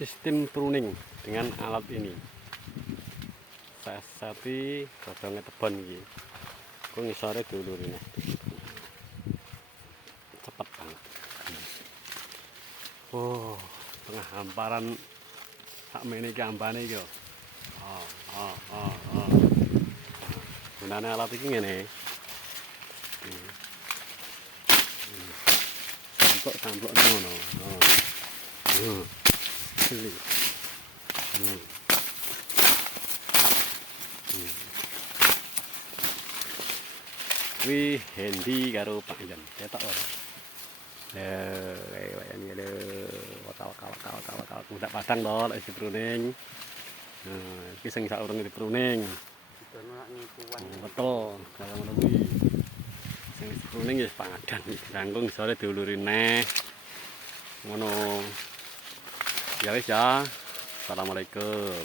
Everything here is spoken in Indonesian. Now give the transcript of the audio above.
sistem pruning dengan alat ini. Saya sati godhonge tebon iki. Ku ngisore diulurine. Cepet banget. Oh, tengah hamparan sakmene iki ambane iki. Gunane alat iki ngene. Samplok ngono. Sili. Wih, Hendy karo Pak Jan. Ketok ora? Kayak wayang lho. Wakal. Mudak padang to lek dipruning. Nah, iki sing saurunge dipruning. Betul, kaya ngono kuwi. Sing dipruning ya padan, jangkung sore diuluri neh. Ngono. Ya wis ya. Assalamualaikum.